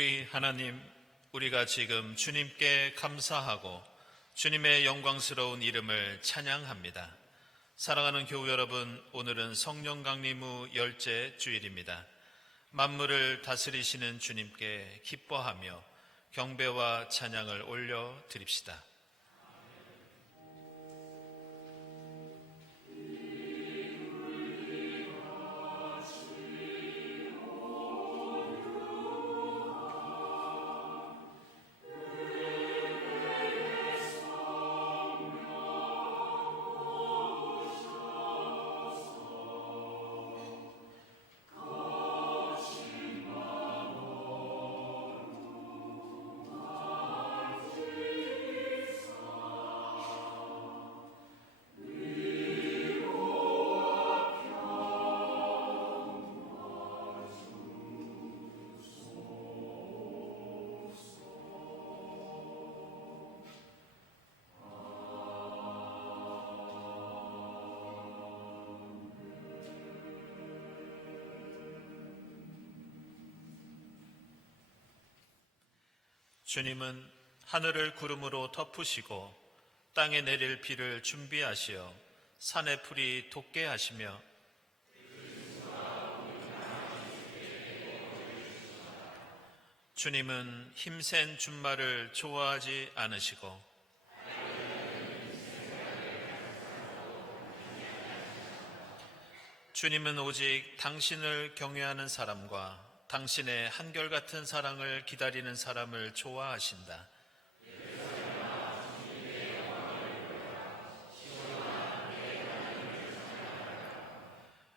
우리 하나님, 우리가 지금 주님께 감사하고 주님의 영광스러운 이름을 찬양합니다. 사랑하는 교우 여러분, 오늘은 성령 강림 후 10째 주일입니다. 만물을 다스리시는 주님께 기뻐하며 경배와 찬양을 올려 드립시다. 주님은 하늘을 구름으로 덮으시고 땅에 내릴 비를 준비하시어 산의 풀이 돋게 하시며 주님은 힘센 준말을 좋아하지 않으시고 주님은 오직 당신을 경외하는 사람과 당신의 한결같은 사랑을 기다리는 사람을 좋아하신다.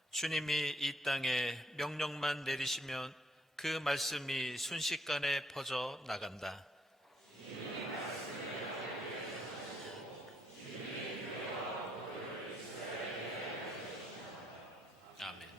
주님이 이 땅에 명령만 내리시면 그 말씀이 순식간에 퍼져 나간다. 아멘.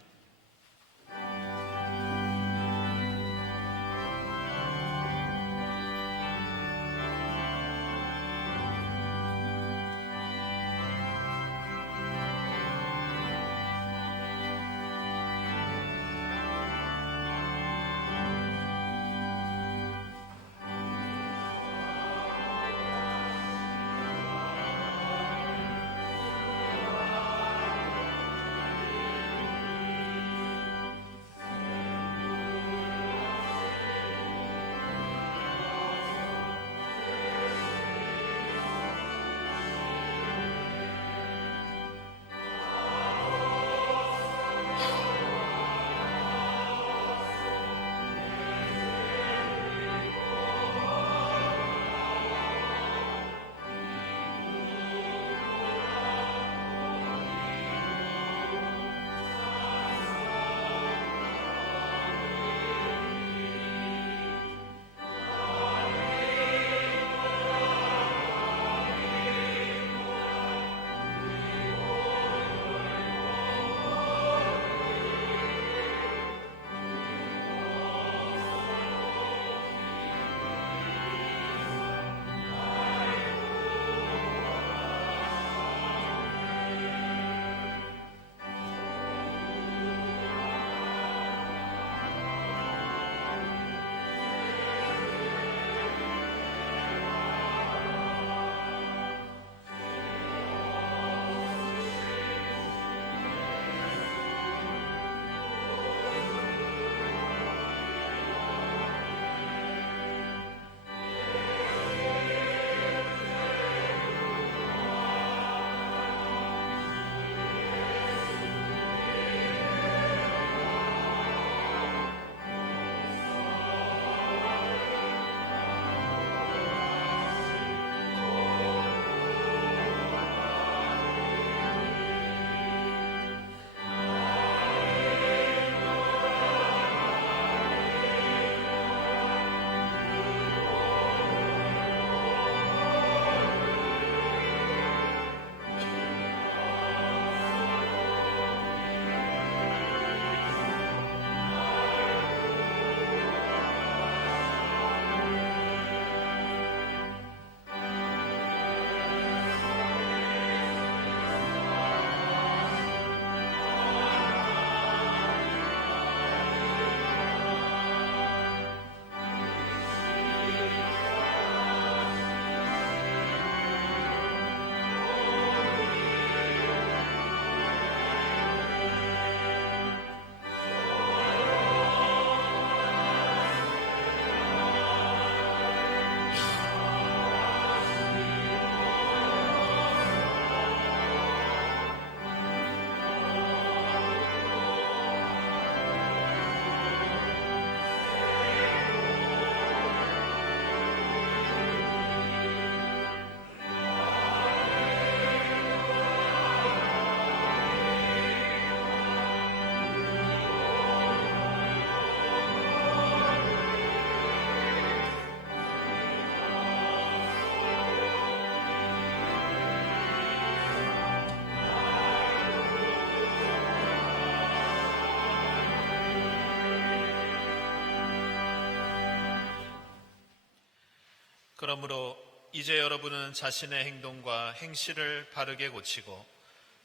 그러므로 이제 여러분은 자신의 행동과 행실을 바르게 고치고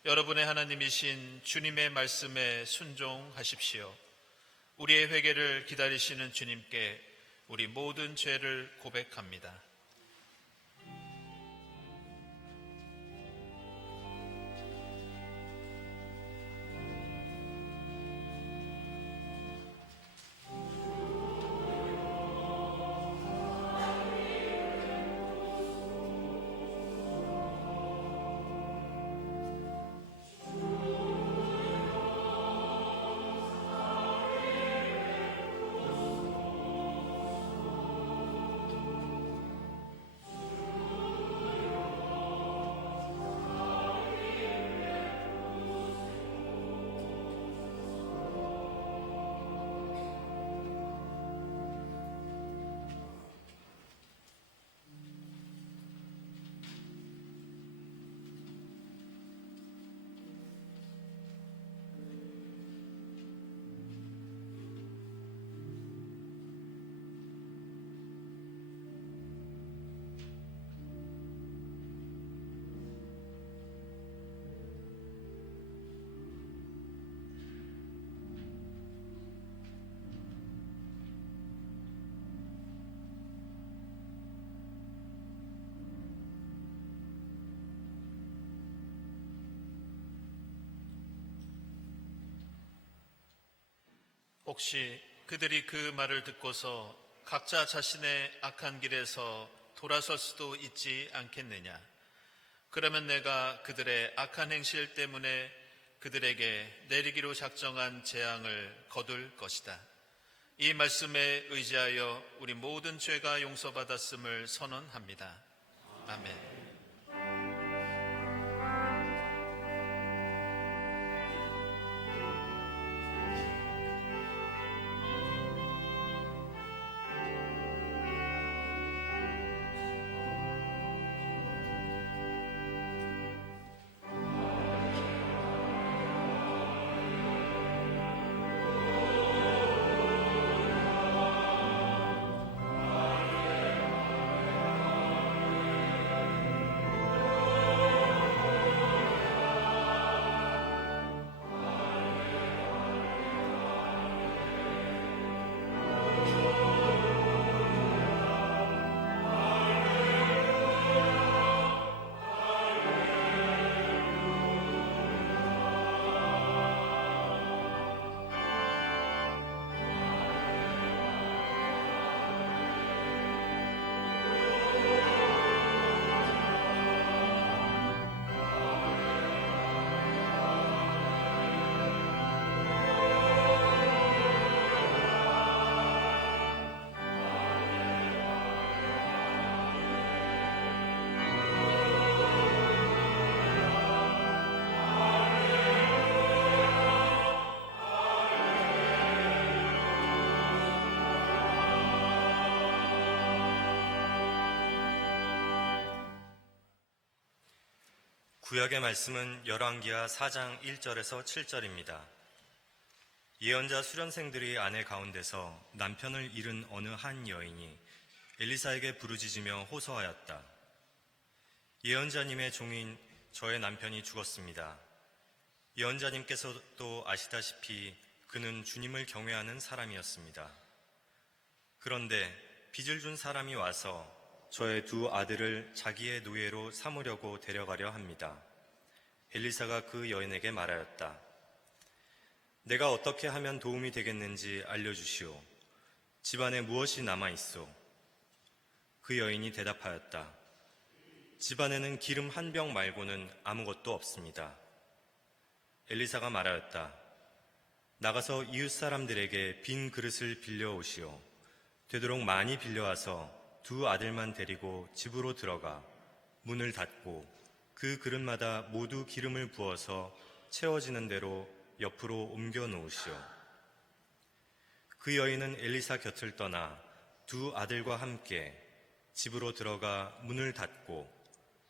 여러분의 하나님이신 주님의 말씀에 순종하십시오. 우리의 회개를 기다리시는 주님께 우리 모든 죄를 고백합니다. 혹시 그들이 그 말을 듣고서 각자 자신의 악한 길에서 돌아설 수도 있지 않겠느냐? 그러면 내가 그들의 악한 행실 때문에 그들에게 내리기로 작정한 재앙을 거둘 것이다. 이 말씀에 의지하여 우리 모든 죄가 용서받았음을 선언합니다. 아멘. 구약의 말씀은 열왕기하 4장 1절에서 7절입니다. 예언자 수련생들이 아내 가운데서 남편을 잃은 어느 한 여인이 엘리사에게 부르짖으며 호소하였다. 예언자님의 종인 저의 남편이 죽었습니다. 예언자님께서도 아시다시피 그는 주님을 경외하는 사람이었습니다. 그런데 빚을 준 사람이 와서 저의 두 아들을 자기의 노예로 삼으려고 데려가려 합니다. 엘리사가 그 여인에게 말하였다. 내가 어떻게 하면 도움이 되겠는지 알려주시오. 집안에 무엇이 남아있소? 그 여인이 대답하였다. 집안에는 기름 한 병 말고는 아무것도 없습니다. 엘리사가 말하였다. 나가서 이웃 사람들에게 빈 그릇을 빌려오시오. 되도록 많이 빌려와서 두 아들만 데리고 집으로 들어가 문을 닫고 그 그릇마다 모두 기름을 부어서 채워지는 대로 옆으로 옮겨 놓으시오. 그 여인은 엘리사 곁을 떠나 두 아들과 함께 집으로 들어가 문을 닫고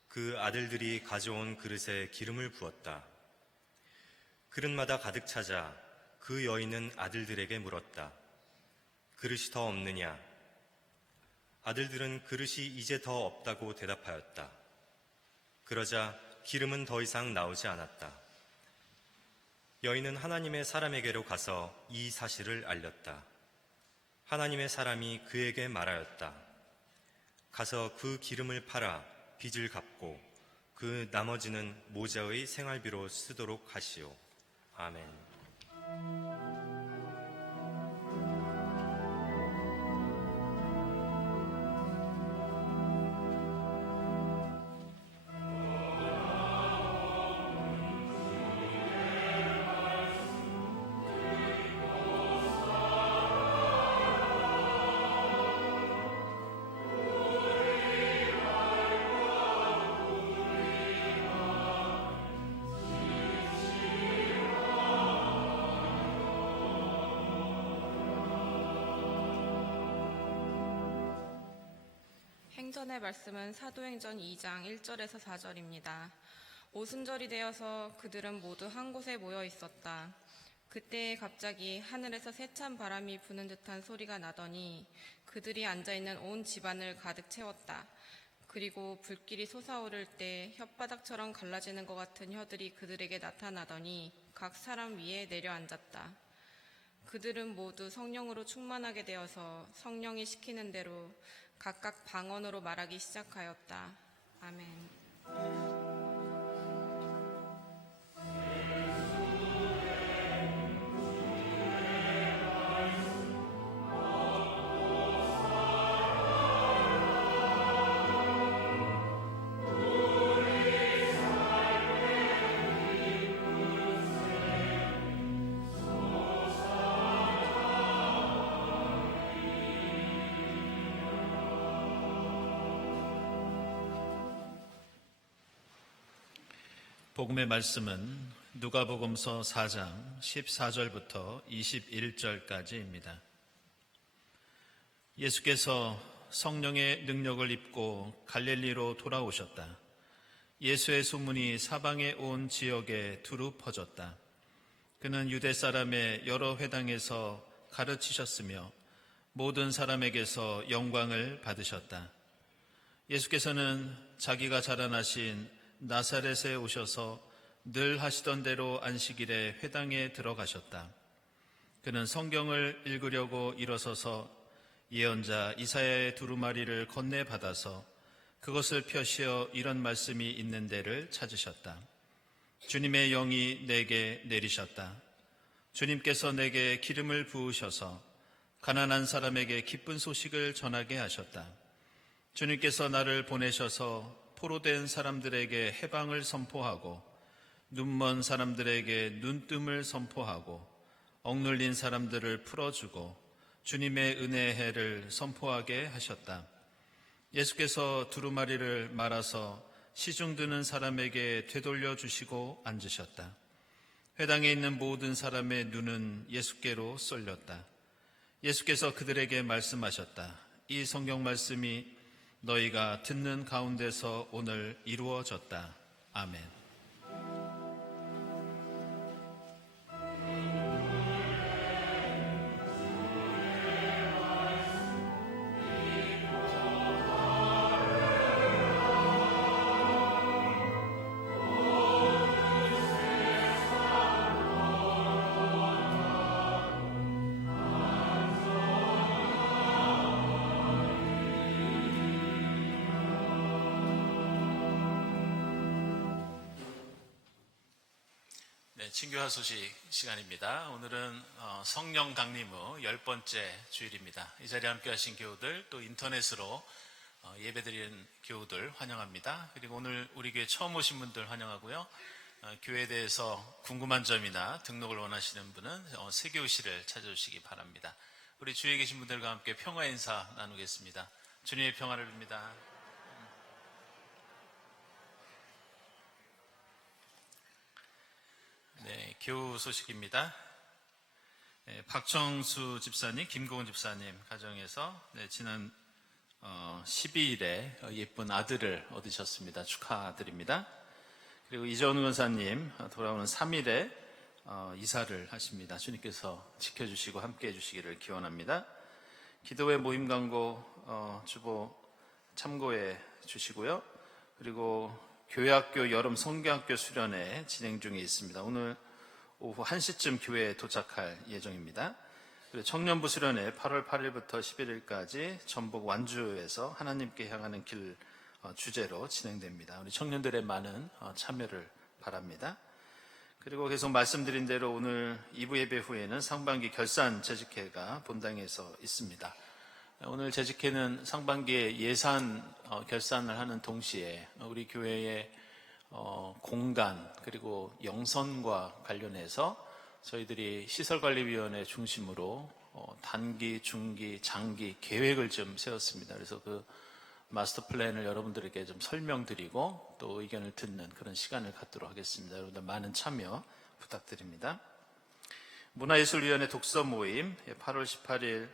그 아들들이 가져온 그릇에 기름을 부었다. 그릇마다 가득 차자 그 여인은 아들들에게 물었다. 그릇이 더 없느냐? 아들들은 그릇이 이제 더 없다고 대답하였다. 그러자 기름은 더 이상 나오지 않았다. 여인은 하나님의 사람에게로 가서 이 사실을 알렸다. 하나님의 사람이 그에게 말하였다. 가서 그 기름을 팔아 빚을 갚고 그 나머지는 모자의 생활비로 쓰도록 하시오. 아멘. 행전의 말씀은 사도행전 2장 1절에서 4절입니다. 오순절이 되어서 그들은 모두 한 곳에 모여 있었다. 그때 갑자기 하늘에서 세찬 바람이 부는 듯한 소리가 나더니 그들이 앉아있는 온 집안을 가득 채웠다. 그리고 불길이 솟아오를 때 혓바닥처럼 갈라지는 것 같은 혀들이 그들에게 나타나더니 각 사람 위에 내려앉았다. 그들은 모두 성령으로 충만하게 되어서 성령이 시키는 대로 각각 방언으로 말하기 시작하였다. 아멘. 복음의 말씀은 누가복음서 4장 14절부터 21절까지입니다. 예수께서 성령의 능력을 입고 갈릴리로 돌아오셨다. 예수의 소문이 사방에 온 지역에 두루 퍼졌다. 그는 유대 사람의 여러 회당에서 가르치셨으며 모든 사람에게서 영광을 받으셨다. 예수께서는 자기가 자라나신 나사렛에 오셔서 늘 하시던 대로 안식일에 회당에 들어가셨다. 그는 성경을 읽으려고 일어서서 예언자 이사야의 두루마리를 건네받아서 그것을 펴시어 이런 말씀이 있는 데를 찾으셨다. 주님의 영이 내게 내리셨다. 주님께서 내게 기름을 부으셔서 가난한 사람에게 기쁜 소식을 전하게 하셨다. 주님께서 나를 보내셔서 포로된 사람들에게 해방을 선포하고 눈먼 사람들에게 눈뜸을 선포하고 억눌린 사람들을 풀어주고 주님의 은혜의 해를 선포하게 하셨다. 예수께서 두루마리를 말아서 시중 드는 사람에게 되돌려 주시고 앉으셨다. 회당에 있는 모든 사람의 눈은 예수께로 쏠렸다. 예수께서 그들에게 말씀하셨다. 이 성경 말씀이 너희가 듣는 가운데서 오늘 이루어졌다. 아멘. 친교화 소식 시간입니다. 오늘은 성령 강림 후 10번째 주일입니다. 이 자리에 함께 하신 교우들, 또 인터넷으로 예배드리는 교우들 환영합니다. 그리고 오늘 우리 교회 처음 오신 분들 환영하고요. 교회에 대해서 궁금한 점이나 등록을 원하시는 분은 세교실을 찾아주시기 바랍니다. 우리 주위에 계신 분들과 함께 평화 인사 나누겠습니다. 주님의 평화를 빕니다. 네, 교우 소식입니다. 박정수 집사님, 김고은 집사님 가정에서 지난 12일에 예쁜 아들을 얻으셨습니다. 축하드립니다. 그리고 이정훈 권사님 돌아오는 3일에 이사를 하십니다. 주님께서 지켜주시고 함께해 주시기를 기원합니다. 기도회 모임 광고 주보 참고해 주시고요. 그리고 교회학교 여름 성경학교 수련회 진행 중에 있습니다. 오늘 오후 1시쯤 교회에 도착할 예정입니다. 그리고 청년부 수련회 8월 8일부터 11일까지 전북 완주에서 하나님께 향하는 길 주제로 진행됩니다. 우리 청년들의 많은 참여를 바랍니다. 그리고 계속 말씀드린 대로 오늘 2부 예배 후에는 상반기 결산 재직회가 본당에서 있습니다. 오늘 재직회는 상반기에 예산 결산을 하는 동시에 우리 교회의 공간 그리고 영선과 관련해서 저희들이 시설관리위원회 중심으로 단기, 중기, 장기 계획을 좀 세웠습니다. 그래서 그 마스터 플랜을 여러분들에게 좀 설명드리고 또 의견을 듣는 그런 시간을 갖도록 하겠습니다. 여러분들 많은 참여 부탁드립니다. 문화예술위원회 독서 모임 8월 18일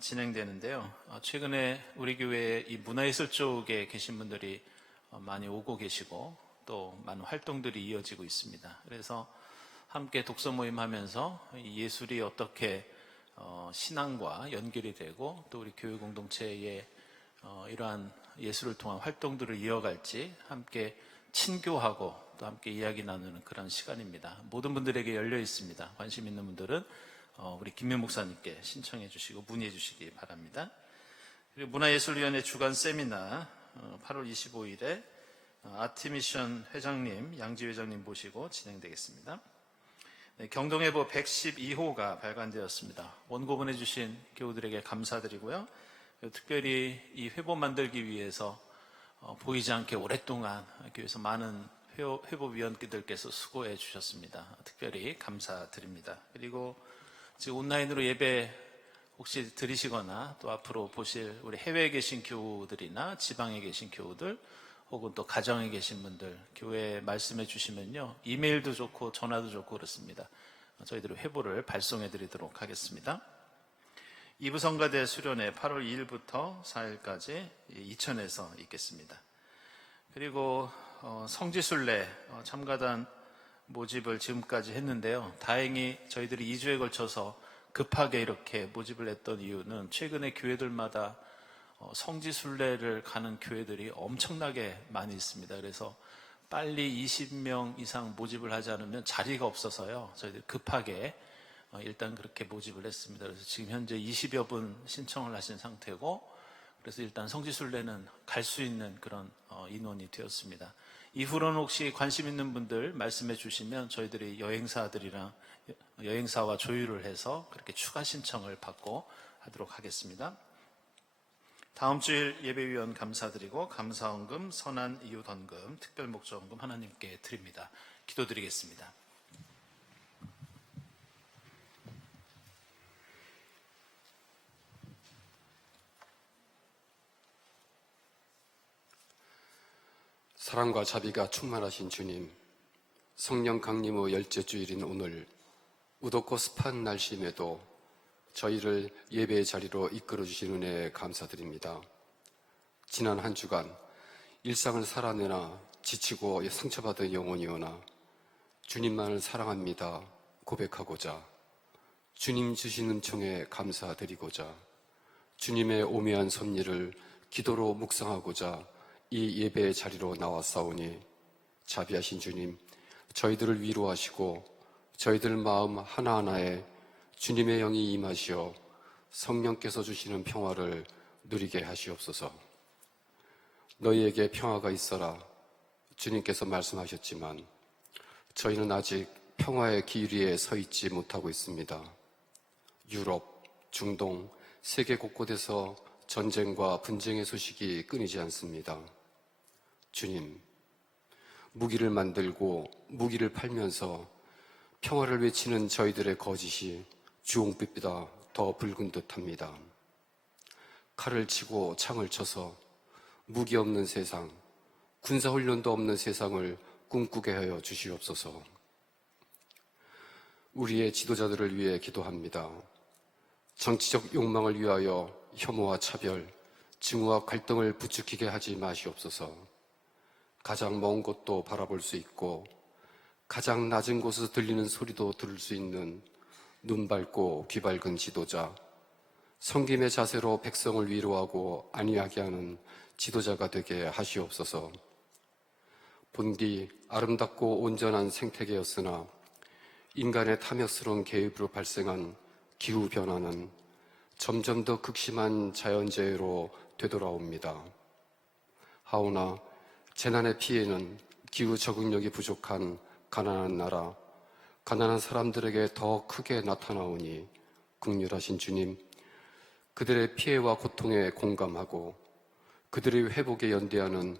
진행되는데요. 최근에 우리 교회에 이 문화예술 쪽에 계신 분들이 많이 오고 계시고 또 많은 활동들이 이어지고 있습니다. 그래서 함께 독서 모임 하면서 예술이 어떻게 신앙과 연결이 되고 또 우리 교회 공동체의 이러한 예술을 통한 활동들을 이어갈지 함께 친교하고 또 함께 이야기 나누는 그런 시간입니다. 모든 분들에게 열려 있습니다. 관심 있는 분들은 우리 김민 목사님께 신청해 주시고 문의해 주시기 바랍니다. 그리고 문화예술위원회 주간 세미나 8월 25일에 아트미션 회장님, 양지 회장님 모시고 진행되겠습니다. 네, 경동예보 112호가 발간되었습니다. 원고 보내주신 교우들에게 감사드리고요. 특별히 이 회보 만들기 위해서 보이지 않게 오랫동안 교회에서 많은 회보위원들께서 수고해 주셨습니다. 특별히 감사드립니다. 그리고 지금 온라인으로 예배 혹시 들으시거나 또 앞으로 보실 우리 해외에 계신 교우들이나 지방에 계신 교우들 혹은 또 가정에 계신 분들 교회에 말씀해 주시면요. 이메일도 좋고 전화도 좋고 그렇습니다. 저희들이 회보를 발송해 드리도록 하겠습니다. 2부 성가대 수련회 8월 2일부터 4일까지 이천에서 있겠습니다. 그리고 성지순례 참가단 모집을 지금까지 했는데요. 다행히 저희들이 2주에 걸쳐서 급하게 이렇게 모집을 했던 이유는 최근에 교회들마다 성지순례를 가는 교회들이 엄청나게 많이 있습니다. 그래서 빨리 20명 이상 모집을 하지 않으면 자리가 없어서요. 저희들이 급하게 일단 그렇게 모집을 했습니다. 그래서 지금 현재 20여 분 신청을 하신 상태고 그래서 일단 성지순례는 갈 수 있는 그런 인원이 되었습니다. 이후로는 혹시 관심 있는 분들 말씀해 주시면 저희들이 여행사와 조율을 해서 그렇게 추가 신청을 받고 하도록 하겠습니다. 다음 주일 예배위원 감사드리고 감사헌금, 선한 이웃헌금, 특별목적헌금 하나님께 드립니다. 기도드리겠습니다. 사랑과 자비가 충만하신 주님, 성령 강림의 열째 주일인 오늘 우덥고 습한 날씨임에도 저희를 예배의 자리로 이끌어 주신 은혜에 감사드립니다. 지난 한 주간 일상을 살아내나 지치고 상처받은 영혼이오나 주님만을 사랑합니다 고백하고자 주님 주신 은총에 감사드리고자 주님의 오묘한 섭리를 기도로 묵상하고자 이 예배의 자리로 나왔사오니 자비하신 주님, 저희들을 위로하시고 저희들 마음 하나하나에 주님의 영이 임하시어 성령께서 주시는 평화를 누리게 하시옵소서. 너희에게 평화가 있어라 주님께서 말씀하셨지만 저희는 아직 평화의 길 위에 서 있지 못하고 있습니다. 유럽, 중동, 세계 곳곳에서 전쟁과 분쟁의 소식이 끊이지 않습니다. 주님, 무기를 만들고 무기를 팔면서 평화를 외치는 저희들의 거짓이 주홍빛보다 더 붉은 듯합니다. 칼을 치고 창을 쳐서 무기 없는 세상, 군사훈련도 없는 세상을 꿈꾸게 하여 주시옵소서. 우리의 지도자들을 위해 기도합니다. 정치적 욕망을 위하여 혐오와 차별, 증오와 갈등을 부추기게 하지 마시옵소서. 가장 먼 곳도 바라볼 수 있고 가장 낮은 곳에서 들리는 소리도 들을 수 있는 눈 밝고 귀 밝은 지도자, 섬김의 자세로 백성을 위로하고 안위하게 하는 지도자가 되게 하시옵소서. 본디 아름답고 온전한 생태계였으나 인간의 탐욕스러운 개입으로 발생한 기후변화는 점점 더 극심한 자연재해로 되돌아옵니다. 하오나 재난의 피해는 기후 적응력이 부족한 가난한 나라, 가난한 사람들에게 더 크게 나타나오니 긍휼하신 주님, 그들의 피해와 고통에 공감하고 그들의 회복에 연대하는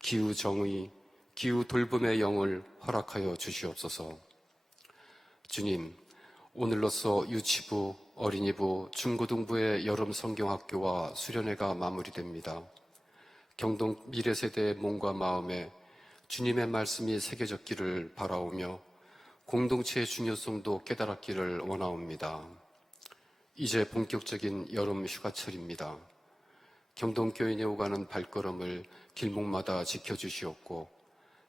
기후 정의, 기후 돌봄의 영을 허락하여 주시옵소서. 주님, 오늘로써 유치부, 어린이부, 중고등부의 여름 성경학교와 수련회가 마무리됩니다. 경동 미래세대의 몸과 마음에 주님의 말씀이 새겨졌기를 바라오며 공동체의 중요성도 깨달았기를 원하옵니다. 이제 본격적인 여름 휴가철입니다. 경동교인이 오가는 발걸음을 길목마다 지켜주시옵고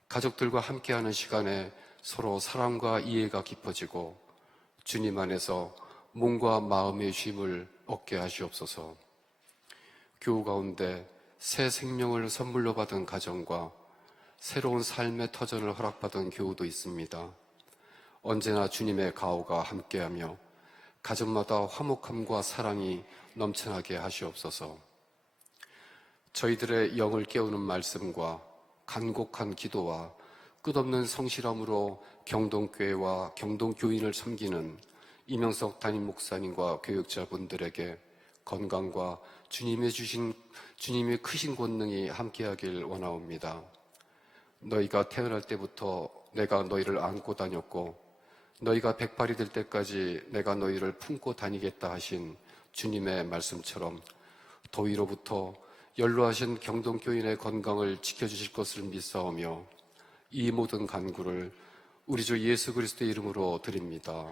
가족들과 함께하는 시간에 서로 사랑과 이해가 깊어지고 주님 안에서 몸과 마음의 쉼을 얻게 하시옵소서. 교우 가운데 새 생명을 선물로 받은 가정과 새로운 삶의 터전을 허락받은 교우도 있습니다. 언제나 주님의 가호가 함께하며 가정마다 화목함과 사랑이 넘쳐나게 하시옵소서. 저희들의 영을 깨우는 말씀과 간곡한 기도와 끝없는 성실함으로 경동교회와 경동교인을 섬기는 이명석 담임 목사님과 교육자분들에게 건강과 주님의 크신 권능이 함께하길 원하옵니다. 너희가 태어날 때부터 내가 너희를 안고 다녔고 너희가 백발이 될 때까지 내가 너희를 품고 다니겠다 하신 주님의 말씀처럼 더위로부터 연로하신 경동교인의 건강을 지켜주실 것을 믿사오며 이 모든 간구를 우리 주 예수 그리스도의 이름으로 드립니다.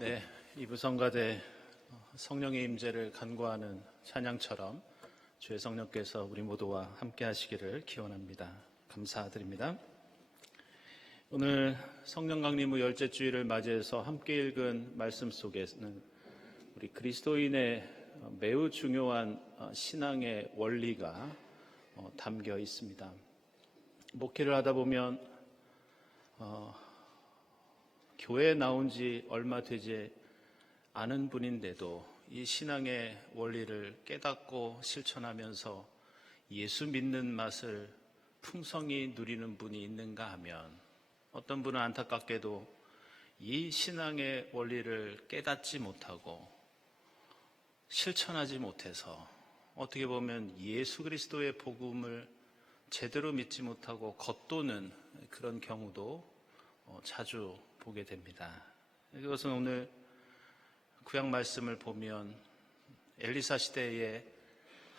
네, 이부성가대 성령의 임재를 간구하는 찬양처럼 주의 성령께서 우리 모두와 함께 하시기를 기원합니다. 감사드립니다. 오늘 성령 강림 후 열째 주일을 맞이해서 함께 읽은 말씀 속에는 우리 그리스도인의 매우 중요한 신앙의 원리가 담겨 있습니다. 목회를 하다 보면 교회에 나온 지 얼마 되지 않은 분인데도 이 신앙의 원리를 깨닫고 실천하면서 예수 믿는 맛을 풍성히 누리는 분이 있는가 하면 어떤 분은 안타깝게도 이 신앙의 원리를 깨닫지 못하고 실천하지 못해서 어떻게 보면 예수 그리스도의 복음을 제대로 믿지 못하고 겉도는 그런 경우도 자주 보게 됩니다. 이것은 오늘 구약 말씀을 보면 엘리사 시대에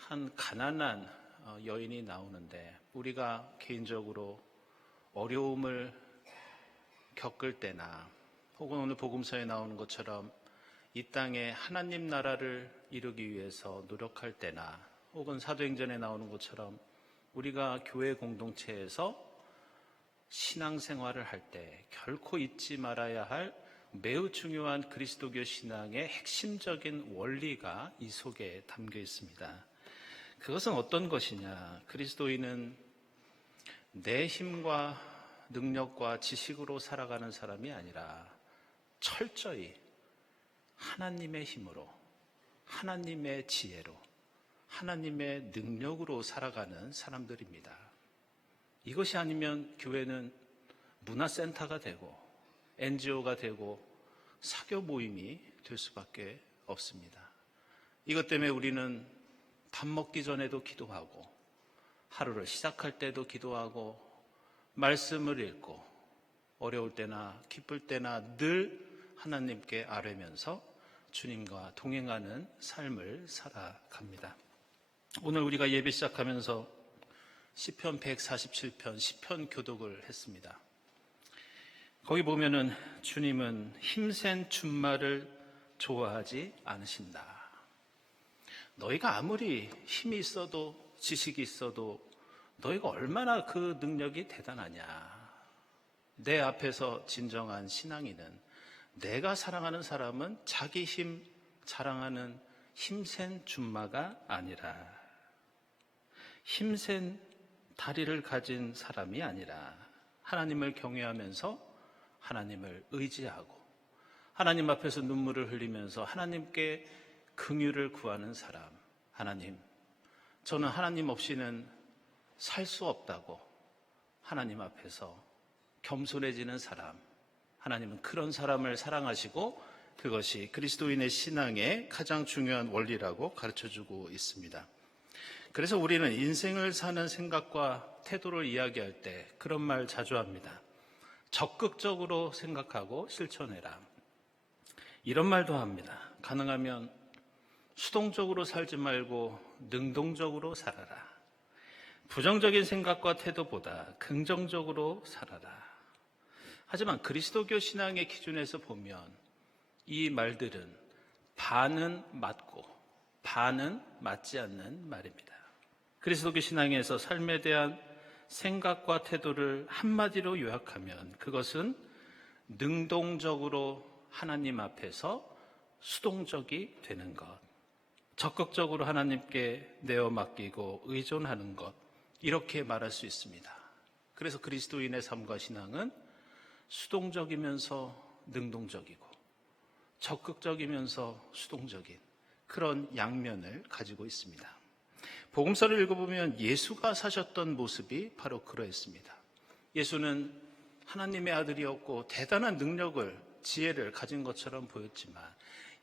한 가난한 여인이 나오는데 우리가 개인적으로 어려움을 겪을 때나 혹은 오늘 복음서에 나오는 것처럼 이 땅에 하나님 나라를 이루기 위해서 노력할 때나 혹은 사도행전에 나오는 것처럼 우리가 교회 공동체에서 신앙생활을 할 때 결코 잊지 말아야 할 매우 중요한 그리스도교 신앙의 핵심적인 원리가 이 속에 담겨 있습니다. 그것은 어떤 것이냐? 그리스도인은 내 힘과 능력과 지식으로 살아가는 사람이 아니라 철저히 하나님의 힘으로, 하나님의 지혜로, 하나님의 능력으로 살아가는 사람들입니다. 이것이 아니면 교회는 문화센터가 되고 NGO가 되고 사교 모임이 될 수밖에 없습니다. 이것 때문에 우리는 밥 먹기 전에도 기도하고 하루를 시작할 때도 기도하고 말씀을 읽고 어려울 때나 기쁠 때나 늘 하나님께 아뢰면서 주님과 동행하는 삶을 살아갑니다. 오늘 우리가 예배 시작하면서 시편 147편 시편 교독을 했습니다. 거기 보면은 주님은 힘센 준말을 좋아하지 않으신다. 너희가 아무리 힘이 있어도 지식이 있어도 너희가 얼마나 그 능력이 대단하냐. 내 앞에서 진정한 신앙인은 내가 사랑하는 사람은 자기 힘 자랑하는 힘센 준마가 아니라 힘센 다리를 가진 사람이 아니라 하나님을 경외하면서 하나님을 의지하고 하나님 앞에서 눈물을 흘리면서 하나님께 긍휼을 구하는 사람. 하나님, 저는 하나님 없이는 살 수 없다고 하나님 앞에서 겸손해지는 사람. 하나님은 그런 사람을 사랑하시고 그것이 그리스도인의 신앙의 가장 중요한 원리라고 가르쳐주고 있습니다. 그래서 우리는 인생을 사는 생각과 태도를 이야기할 때 그런 말 자주 합니다. 적극적으로 생각하고 실천해라. 이런 말도 합니다. 가능하면 수동적으로 살지 말고 능동적으로 살아라. 부정적인 생각과 태도보다 긍정적으로 살아라. 하지만 그리스도교 신앙의 기준에서 보면 이 말들은 반은 맞고 반은 맞지 않는 말입니다. 그리스도교 신앙에서 삶에 대한 생각과 태도를 한마디로 요약하면 그것은 능동적으로 하나님 앞에서 수동적이 되는 것, 적극적으로 하나님께 내어 맡기고 의존하는 것, 이렇게 말할 수 있습니다. 그래서 그리스도인의 삶과 신앙은 수동적이면서 능동적이고 적극적이면서 수동적인 그런 양면을 가지고 있습니다. 복음서를 읽어보면 예수가 사셨던 모습이 바로 그러했습니다. 예수는 하나님의 아들이었고 대단한 능력을, 지혜를 가진 것처럼 보였지만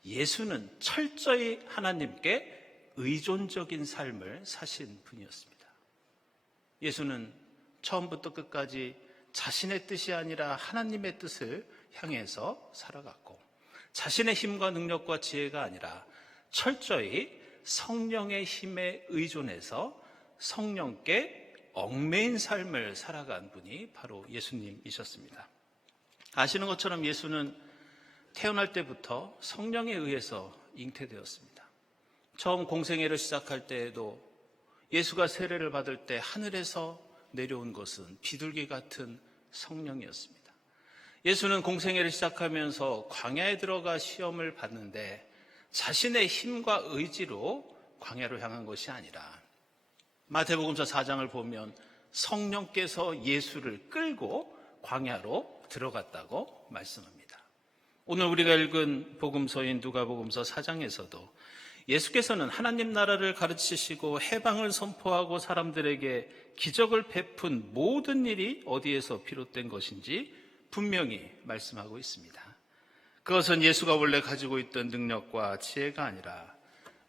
예수는 철저히 하나님께 의존적인 삶을 사신 분이었습니다. 예수는 처음부터 끝까지 자신의 뜻이 아니라 하나님의 뜻을 향해서 살아갔고 자신의 힘과 능력과 지혜가 아니라 철저히 성령의 힘에 의존해서 성령께 얽매인 삶을 살아간 분이 바로 예수님이셨습니다. 아시는 것처럼 예수는 태어날 때부터 성령에 의해서 잉태되었습니다. 처음 공생애를 시작할 때에도 예수가 세례를 받을 때 하늘에서 내려온 것은 비둘기 같은 성령이었습니다. 예수는 공생애를 시작하면서 광야에 들어가 시험을 받는데 자신의 힘과 의지로 광야로 향한 것이 아니라 마태복음서 4장을 보면 성령께서 예수를 끌고 광야로 들어갔다고 말씀합니다. 오늘 우리가 읽은 복음서인 누가복음서 4장에서도 예수께서는 하나님 나라를 가르치시고 해방을 선포하고 사람들에게 기적을 베푼 모든 일이 어디에서 비롯된 것인지 분명히 말씀하고 있습니다. 그것은 예수가 원래 가지고 있던 능력과 지혜가 아니라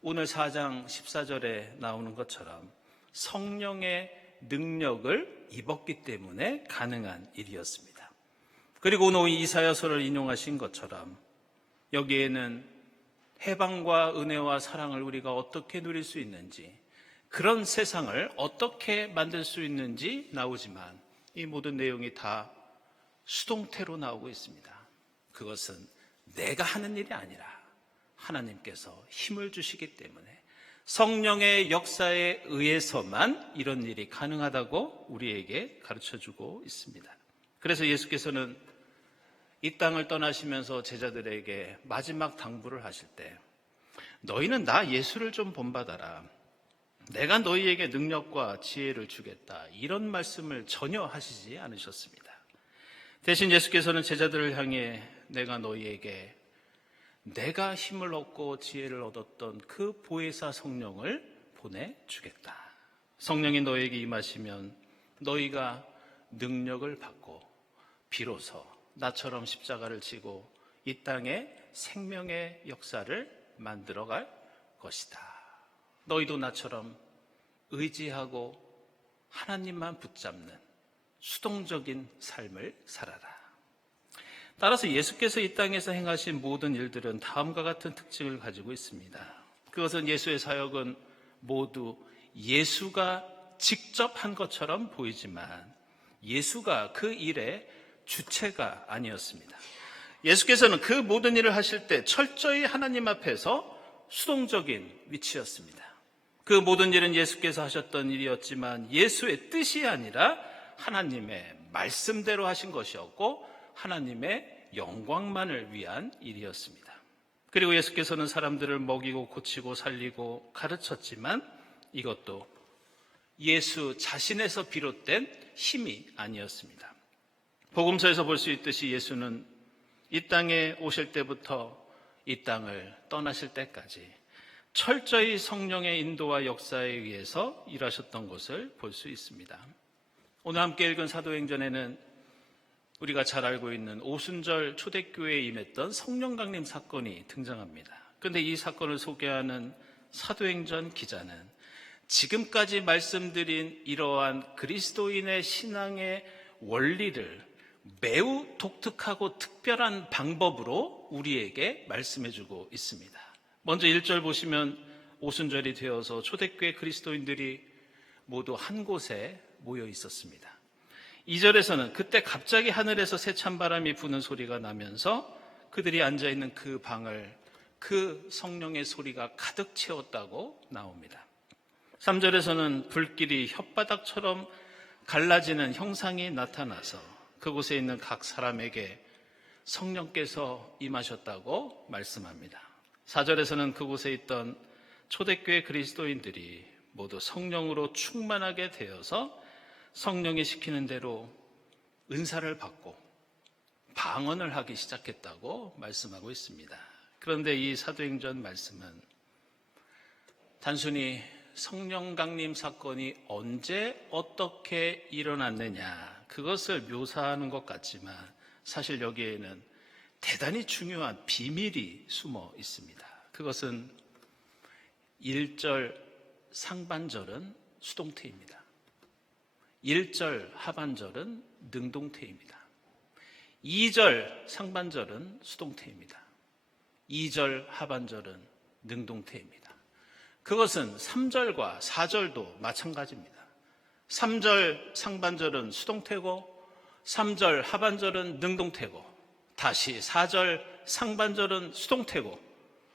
오늘 4장 14절에 나오는 것처럼 성령의 능력을 입었기 때문에 가능한 일이었습니다. 그리고 오늘 이사야서를 인용하신 것처럼 여기에는 해방과 은혜와 사랑을 우리가 어떻게 누릴 수 있는지, 그런 세상을 어떻게 만들 수 있는지 나오지만 이 모든 내용이 다 수동태로 나오고 있습니다. 그것은 내가 하는 일이 아니라 하나님께서 힘을 주시기 때문에 성령의 역사에 의해서만 이런 일이 가능하다고 우리에게 가르쳐주고 있습니다. 그래서 예수께서는 이 땅을 떠나시면서 제자들에게 마지막 당부를 하실 때 너희는 나 예수를 좀 본받아라. 내가 너희에게 능력과 지혜를 주겠다. 이런 말씀을 전혀 하시지 않으셨습니다. 대신 예수께서는 제자들을 향해 내가 너희에게 내가 힘을 얻고 지혜를 얻었던 그 보혜사 성령을 보내주겠다. 성령이 너희에게 임하시면 너희가 능력을 받고 비로소 나처럼 십자가를 지고 이 땅에 생명의 역사를 만들어갈 것이다. 너희도 나처럼 의지하고 하나님만 붙잡는 수동적인 삶을 살아라. 따라서 예수께서 이 땅에서 행하신 모든 일들은 다음과 같은 특징을 가지고 있습니다. 그것은 예수의 사역은 모두 예수가 직접 한 것처럼 보이지만 예수가 그 일의 주체가 아니었습니다. 예수께서는 그 모든 일을 하실 때 철저히 하나님 앞에서 수동적인 위치였습니다. 그 모든 일은 예수께서 하셨던 일이었지만 예수의 뜻이 아니라 하나님의 말씀대로 하신 것이었고 하나님의 영광만을 위한 일이었습니다. 그리고 예수께서는 사람들을 먹이고 고치고 살리고 가르쳤지만 이것도 예수 자신에서 비롯된 힘이 아니었습니다. 복음서에서 볼 수 있듯이 예수는 이 땅에 오실 때부터 이 땅을 떠나실 때까지 철저히 성령의 인도와 역사에 의해서 일하셨던 것을 볼 수 있습니다. 오늘 함께 읽은 사도행전에는 우리가 잘 알고 있는 오순절 초대교회에 임했던 성령 강림 사건이 등장합니다. 그런데 이 사건을 소개하는 사도행전 기자는 지금까지 말씀드린 이러한 그리스도인의 신앙의 원리를 매우 독특하고 특별한 방법으로 우리에게 말씀해주고 있습니다. 먼저 1절 보시면 오순절이 되어서 초대교회 그리스도인들이 모두 한 곳에 모여 있었습니다. 2절에서는 그때 갑자기 하늘에서 새 찬바람이 부는 소리가 나면서 그들이 앉아있는 그 방을 그 성령의 소리가 가득 채웠다고 나옵니다. 3절에서는 불길이 혓바닥처럼 갈라지는 형상이 나타나서 그곳에 있는 각 사람에게 성령께서 임하셨다고 말씀합니다. 4절에서는 그곳에 있던 초대교회 그리스도인들이 모두 성령으로 충만하게 되어서 성령이 시키는 대로 은사를 받고 방언을 하기 시작했다고 말씀하고 있습니다. 그런데 이 사도행전 말씀은 단순히 성령 강림 사건이 언제 어떻게 일어났느냐 그것을 묘사하는 것 같지만 사실 여기에는 대단히 중요한 비밀이 숨어 있습니다. 그것은 1절 상반절은 수동태입니다. 1절 하반절은 능동태입니다. 2절 상반절은 수동태입니다. 2절 하반절은 능동태입니다. 그것은 3절과 4절도 마찬가지입니다. 3절 상반절은 수동태고 3절 하반절은 능동태고 다시 4절 상반절은 수동태고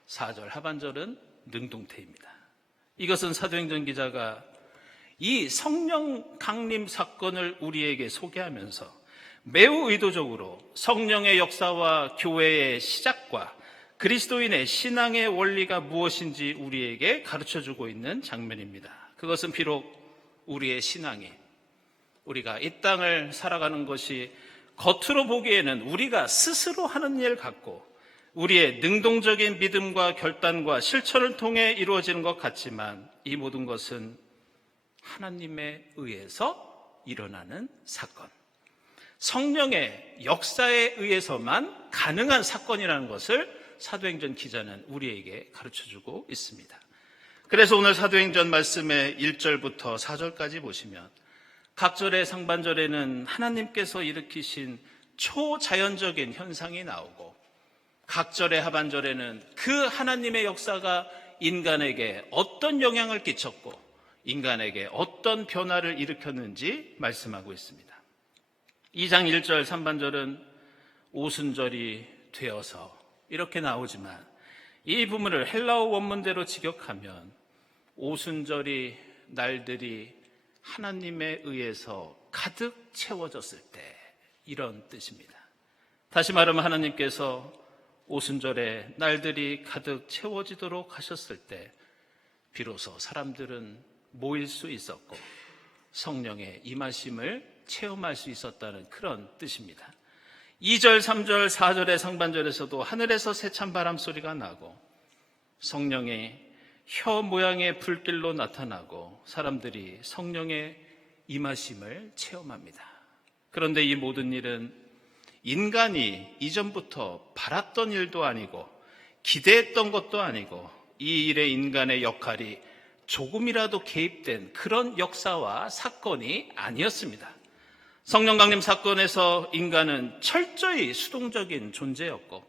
4절 하반절은 능동태입니다. 이것은 사도행전 기자가 이 성령 강림 사건을 우리에게 소개하면서 매우 의도적으로 성령의 역사와 교회의 시작과 그리스도인의 신앙의 원리가 무엇인지 우리에게 가르쳐주고 있는 장면입니다. 그것은 비록 우리의 신앙이, 우리가 이 땅을 살아가는 것이 겉으로 보기에는 우리가 스스로 하는 일 같고 우리의 능동적인 믿음과 결단과 실천을 통해 이루어지는 것 같지만 이 모든 것은 하나님에 의해서 일어나는 사건, 성령의 역사에 의해서만 가능한 사건이라는 것을 사도행전 기자는 우리에게 가르쳐주고 있습니다. 그래서 오늘 사도행전 말씀의 1절부터 4절까지 보시면 각 절의 상반절에는 하나님께서 일으키신 초자연적인 현상이 나오고 각 절의 하반절에는 그 하나님의 역사가 인간에게 어떤 영향을 끼쳤고 인간에게 어떤 변화를 일으켰는지 말씀하고 있습니다. 2장 1절 3반절은 오순절이 되어서 이렇게 나오지만 이 부분을 헬라어 원문대로 직역하면 오순절이 날들이 하나님에 의해서 가득 채워졌을 때 이런 뜻입니다. 다시 말하면 하나님께서 오순절에 날들이 가득 채워지도록 하셨을 때 비로소 사람들은 모일 수 있었고 성령의 임하심을 체험할 수 있었다는 그런 뜻입니다. 2절, 3절, 4절의 상반절에서도 하늘에서 세찬 바람 소리가 나고 성령의 혀 모양의 불길로 나타나고 사람들이 성령의 임하심을 체험합니다. 그런데 이 모든 일은 인간이 이전부터 바랐던 일도 아니고 기대했던 것도 아니고 이 일에 인간의 역할이 조금이라도 개입된 그런 역사와 사건이 아니었습니다. 성령 강림 사건에서 인간은 철저히 수동적인 존재였고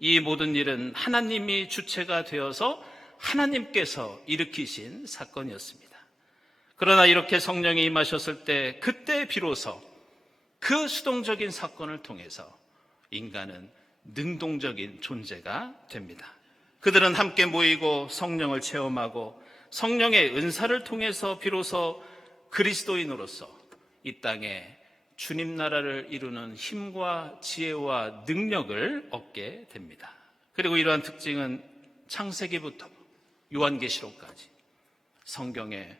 이 모든 일은 하나님이 주체가 되어서 하나님께서 일으키신 사건이었습니다. 그러나 이렇게 성령이 임하셨을 때 그때 비로소 그 수동적인 사건을 통해서 인간은 능동적인 존재가 됩니다. 그들은 함께 모이고 성령을 체험하고 성령의 은사를 통해서 비로소 그리스도인으로서 이 땅에 주님 나라를 이루는 힘과 지혜와 능력을 얻게 됩니다. 그리고 이러한 특징은 창세기부터 요한계시록까지 성경의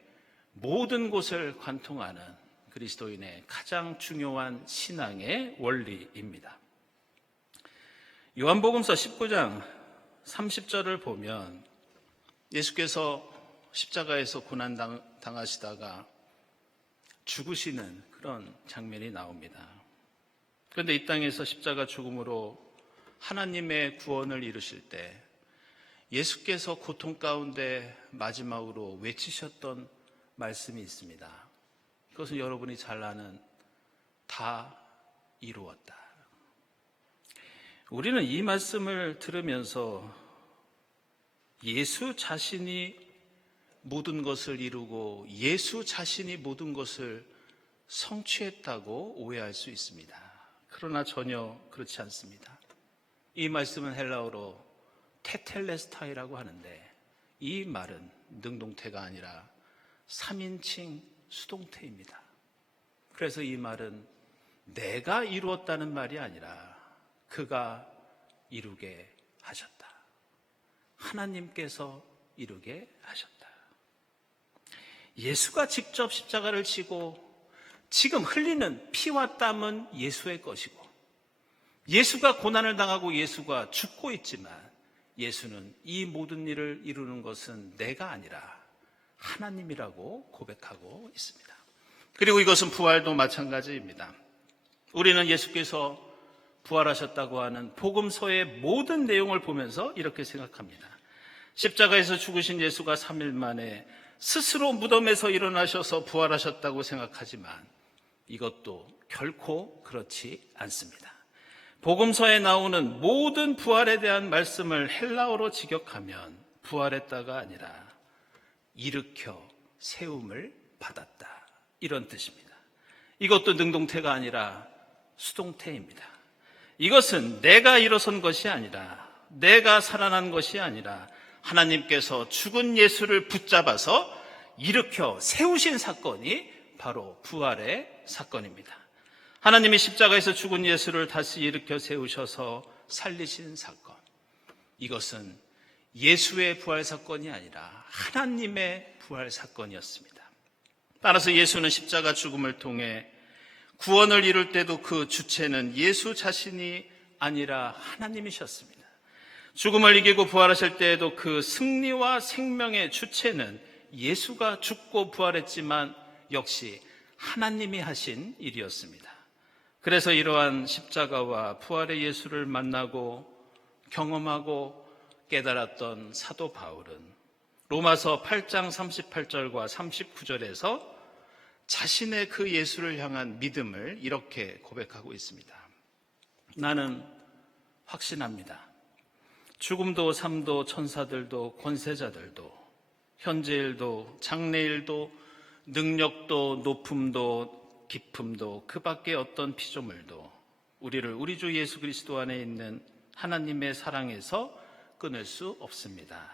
모든 곳을 관통하는 그리스도인의 가장 중요한 신앙의 원리입니다. 요한복음서 19장 30절을 보면 예수께서 십자가에서 고난당하시다가 죽으시는 그런 장면이 나옵니다. 그런데 이 땅에서 십자가 죽음으로 하나님의 구원을 이루실 때 예수께서 고통 가운데 마지막으로 외치셨던 말씀이 있습니다. 그것은 여러분이 잘 아는 다 이루었다. 우리는 이 말씀을 들으면서 예수 자신이 모든 것을 이루고 예수 자신이 모든 것을 성취했다고 오해할 수 있습니다. 그러나 전혀 그렇지 않습니다. 이 말씀은 헬라어로 테텔레스타이라고 하는데 이 말은 능동태가 아니라 3인칭 수동태입니다. 그래서 이 말은 내가 이루었다는 말이 아니라 그가 이루게 하셨다. 하나님께서 이루게 하셨다. 예수가 직접 십자가를 지고 지금 흘리는 피와 땀은 예수의 것이고 예수가 고난을 당하고 예수가 죽고 있지만 예수는 이 모든 일을 이루는 것은 내가 아니라 하나님이라고 고백하고 있습니다. 그리고 이것은 부활도 마찬가지입니다. 우리는 예수께서 부활하셨다고 하는 복음서의 모든 내용을 보면서 이렇게 생각합니다. 십자가에서 죽으신 예수가 3일 만에 스스로 무덤에서 일어나셔서 부활하셨다고 생각하지만 이것도 결코 그렇지 않습니다. 복음서에 나오는 모든 부활에 대한 말씀을 헬라어로 직역하면 부활했다가 아니라 일으켜 세움을 받았다, 이런 뜻입니다. 이것도 능동태가 아니라 수동태입니다. 이것은 내가 일어선 것이 아니라, 내가 살아난 것이 아니라 하나님께서 죽은 예수를 붙잡아서 일으켜 세우신 사건이 바로 부활의 사건입니다. 하나님이 십자가에서 죽은 예수를 다시 일으켜 세우셔서 살리신 사건. 이것은 예수의 부활 사건이 아니라 하나님의 부활 사건이었습니다. 따라서 예수는 십자가 죽음을 통해 구원을 이룰 때도 그 주체는 예수 자신이 아니라 하나님이셨습니다. 죽음을 이기고 부활하실 때에도 그 승리와 생명의 주체는 예수가 죽고 부활했지만 역시 하나님이 하신 일이었습니다. 그래서 이러한 십자가와 부활의 예수를 만나고 경험하고 깨달았던 사도 바울은 로마서 8장 38절과 39절에서 자신의 그 예수를 향한 믿음을 이렇게 고백하고 있습니다. 나는 확신합니다. 죽음도 삶도 천사들도 권세자들도 현재일도 장래일도 능력도 높음도 깊음도 그 밖에 어떤 피조물도 우리를 우리 주 예수 그리스도 안에 있는 하나님의 사랑에서 끊을 수 없습니다.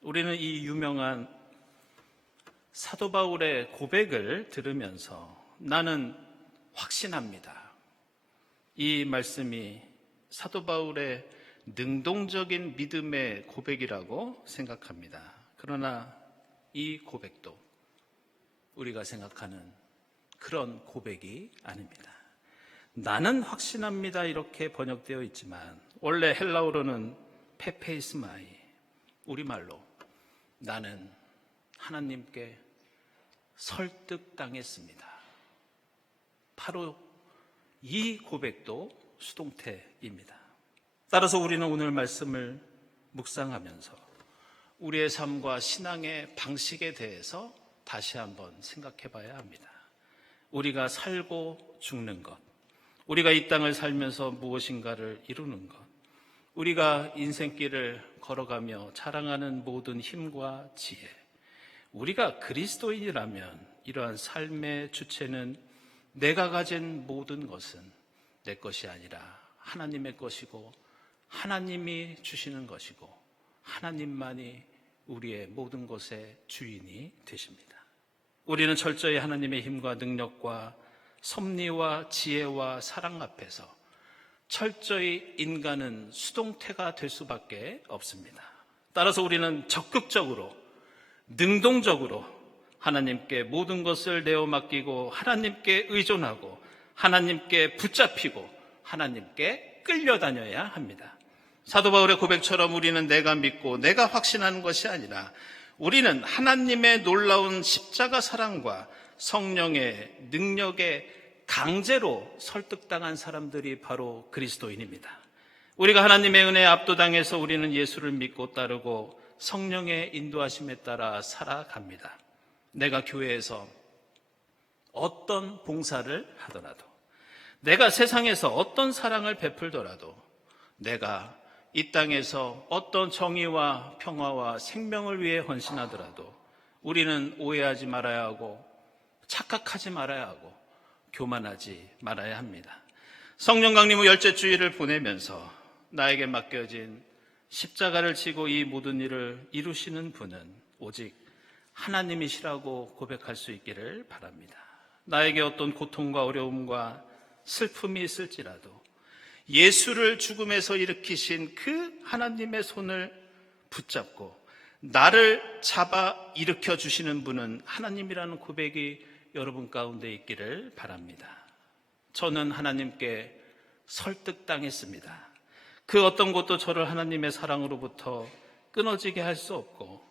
우리는 이 유명한 사도 바울의 고백을 들으면서 나는 확신합니다. 이 말씀이 사도 바울의 능동적인 믿음의 고백이라고 생각합니다. 그러나 이 고백도 우리가 생각하는 그런 고백이 아닙니다. 나는 확신합니다 이렇게 번역되어 있지만 원래 헬라어로는 페페이스마이, 우리말로 나는 하나님께 설득당했습니다. 바로 이 고백도 수동태입니다. 따라서 우리는 오늘 말씀을 묵상하면서 우리의 삶과 신앙의 방식에 대해서 다시 한번 생각해 봐야 합니다. 우리가 살고 죽는 것, 우리가 이 땅을 살면서 무엇인가를 이루는 것, 우리가 인생길을 걸어가며 자랑하는 모든 힘과 지혜, 우리가 그리스도인이라면 이러한 삶의 주체는 내가 가진 모든 것은 내 것이 아니라 하나님의 것이고 하나님이 주시는 것이고 하나님만이 우리의 모든 것의 주인이 되십니다. 우리는 철저히 하나님의 힘과 능력과 섭리와 지혜와 사랑 앞에서 철저히 인간은 수동태가 될 수밖에 없습니다. 따라서 우리는 적극적으로 능동적으로 하나님께 모든 것을 내어 맡기고 하나님께 의존하고 하나님께 붙잡히고 하나님께 끌려다녀야 합니다. 사도 바울의 고백처럼 우리는 내가 믿고 내가 확신하는 것이 아니라 우리는 하나님의 놀라운 십자가 사랑과 성령의 능력에 강제로 설득당한 사람들이 바로 그리스도인입니다. 우리가 하나님의 은혜에 압도당해서 우리는 예수를 믿고 따르고 성령의 인도하심에 따라 살아갑니다. 내가 교회에서 어떤 봉사를 하더라도, 내가 세상에서 어떤 사랑을 베풀더라도, 내가 이 땅에서 어떤 정의와 평화와 생명을 위해 헌신하더라도 우리는 오해하지 말아야 하고 착각하지 말아야 하고 교만하지 말아야 합니다. 성령 강림 후 열째 주일을 보내면서 나에게 맡겨진 십자가를 지고 이 모든 일을 이루시는 분은 오직 하나님이시라고 고백할 수 있기를 바랍니다. 나에게 어떤 고통과 어려움과 슬픔이 있을지라도 예수를 죽음에서 일으키신 그 하나님의 손을 붙잡고 나를 잡아 일으켜 주시는 분은 하나님이라는 고백이 여러분 가운데 있기를 바랍니다. 저는 하나님께 설득당했습니다. 그 어떤 것도 저를 하나님의 사랑으로부터 끊어지게 할 수 없고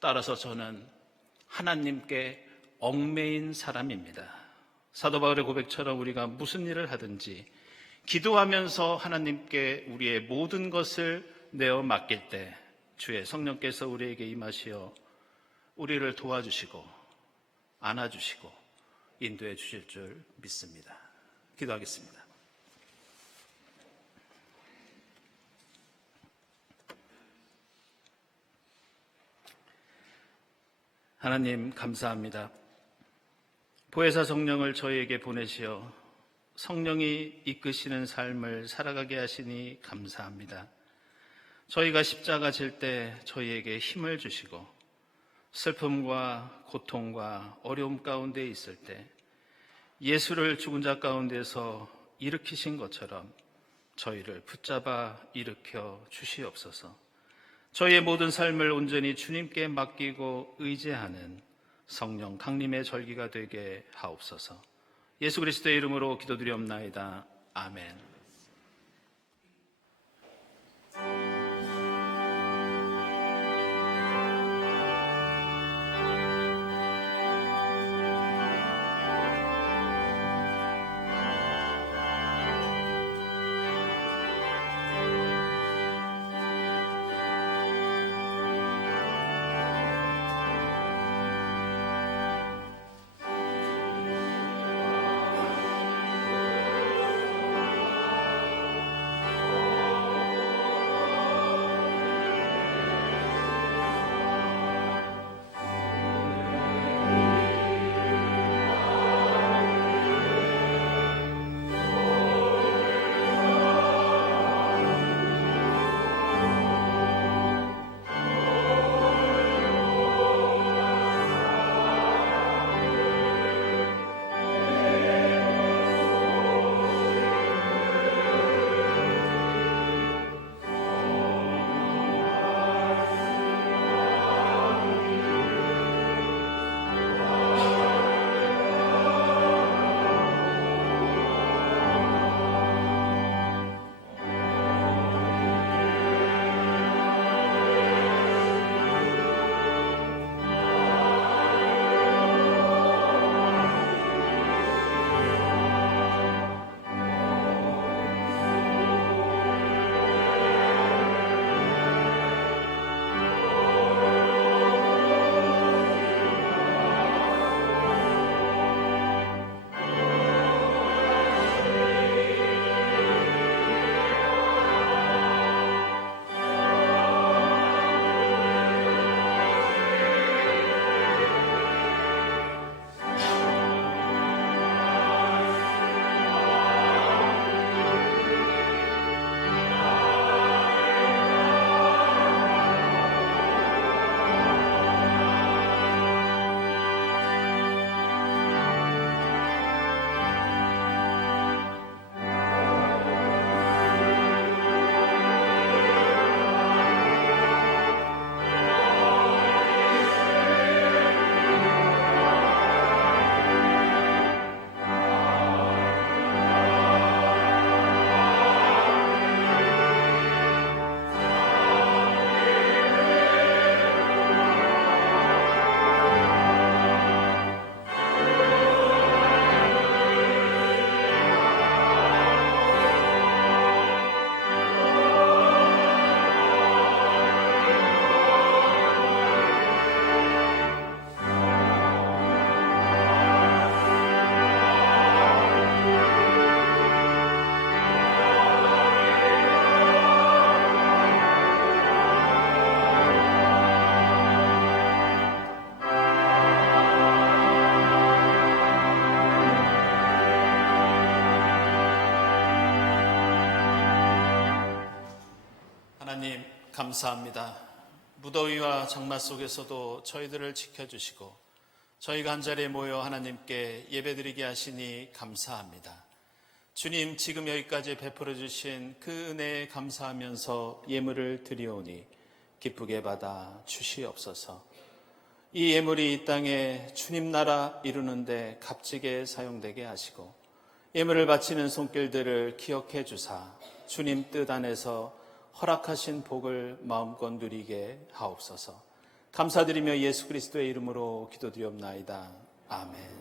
따라서 저는 하나님께 얽매인 사람입니다. 사도 바울의 고백처럼 우리가 무슨 일을 하든지 기도하면서 하나님께 우리의 모든 것을 내어 맡길 때 주의 성령께서 우리에게 임하시어 우리를 도와주시고 안아주시고 인도해 주실 줄 믿습니다. 기도하겠습니다. 하나님 감사합니다. 보혜사 성령을 저희에게 보내시어 성령이 이끄시는 삶을 살아가게 하시니 감사합니다. 저희가 십자가 질 때 저희에게 힘을 주시고 슬픔과 고통과 어려움 가운데 있을 때 예수를 죽은 자 가운데서 일으키신 것처럼 저희를 붙잡아 일으켜 주시옵소서. 저희의 모든 삶을 온전히 주님께 맡기고 의지하는 성령 강림의 절기가 되게 하옵소서. 예수 그리스도의 이름으로 기도드리옵나이다. 아멘. 하나님 감사합니다. 무더위와 장마 속에서도 저희들을 지켜주시고 저희가 한자리에 모여 하나님께 예배드리게 하시니 감사합니다. 주님, 지금 여기까지 베풀어 주신 그 은혜에 감사하면서 예물을 드리오니 기쁘게 받아 주시옵소서. 이 예물이 이 땅에 주님 나라 이루는데 값지게 사용되게 하시고 예물을 바치는 손길들을 기억해 주사 주님 뜻 안에서 허락하신 복을 마음껏 누리게 하옵소서. 감사드리며 예수 그리스도의 이름으로 기도드리옵나이다. 아멘.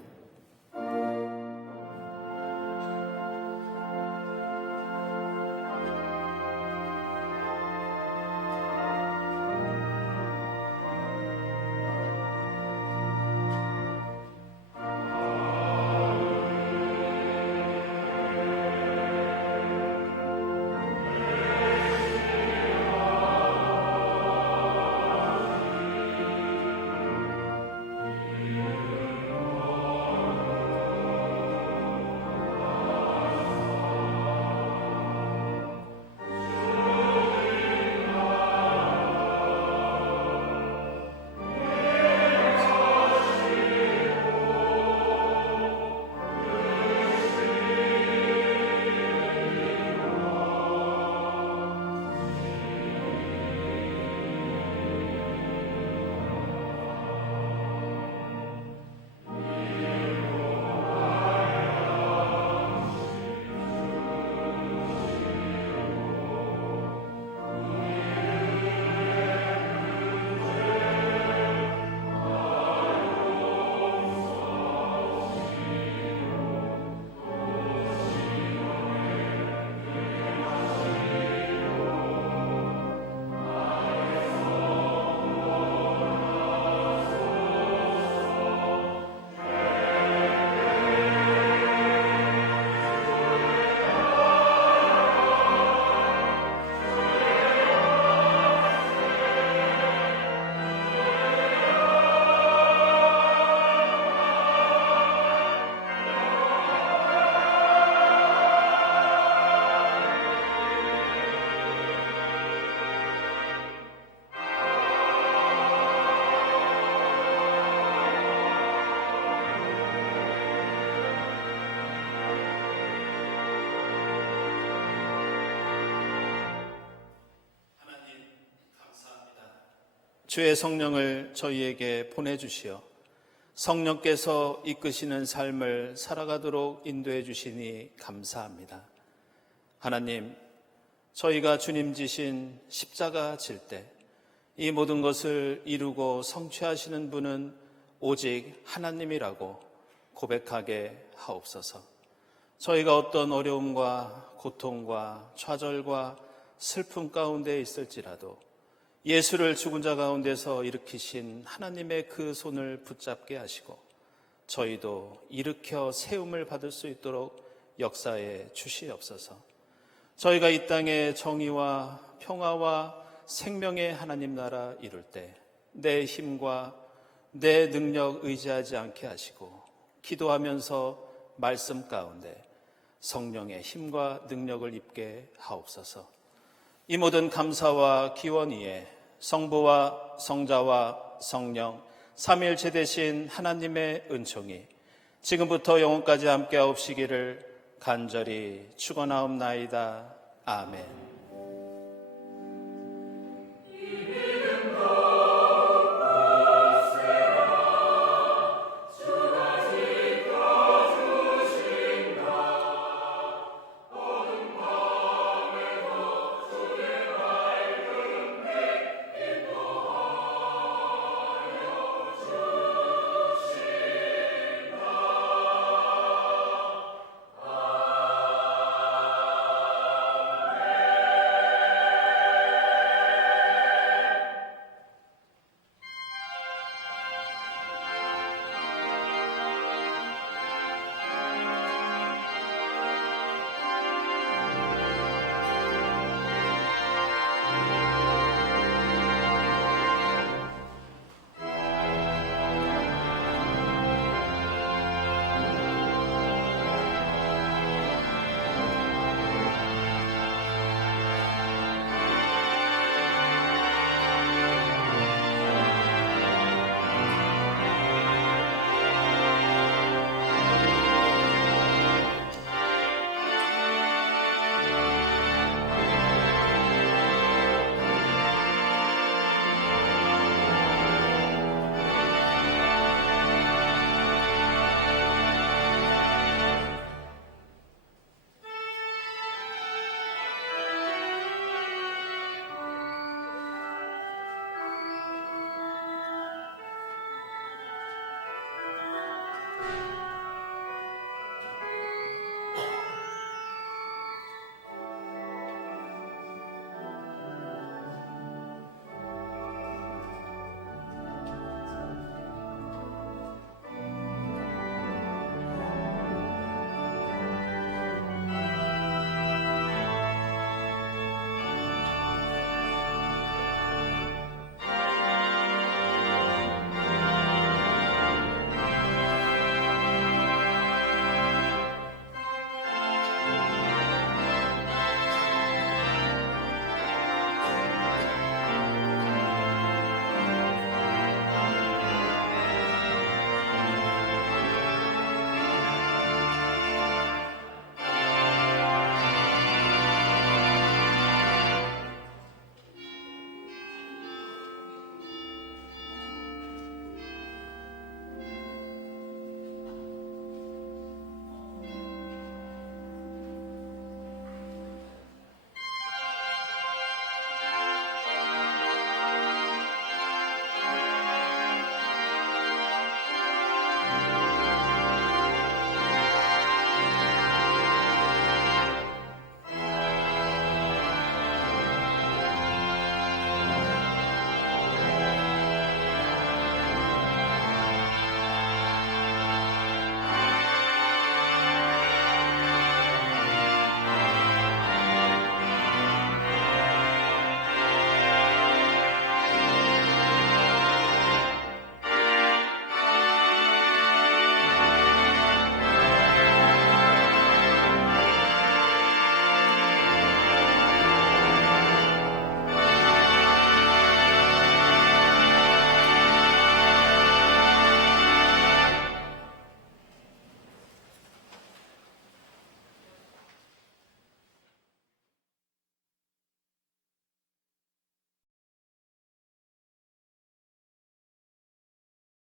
주의 성령을 저희에게 보내주시어 성령께서 이끄시는 삶을 살아가도록 인도해 주시니 감사합니다. 하나님, 저희가 주님 지신 십자가 질 때 이 모든 것을 이루고 성취하시는 분은 오직 하나님이라고 고백하게 하옵소서. 저희가 어떤 어려움과 고통과 좌절과 슬픔 가운데 있을지라도 예수를 죽은 자 가운데서 일으키신 하나님의 그 손을 붙잡게 하시고 저희도 일으켜 세움을 받을 수 있도록 역사해 주시옵소서. 저희가 이 땅에 정의와 평화와 생명의 하나님 나라 이룰 때 내 힘과 내 능력 의지하지 않게 하시고 기도하면서 말씀 가운데 성령의 힘과 능력을 입게 하옵소서. 이 모든 감사와 기원 위에 성부와 성자와 성령 삼위일체 되신 하나님의 은총이 지금부터 영원까지 함께 하옵시기를 간절히 축원하옵나이다. 아멘.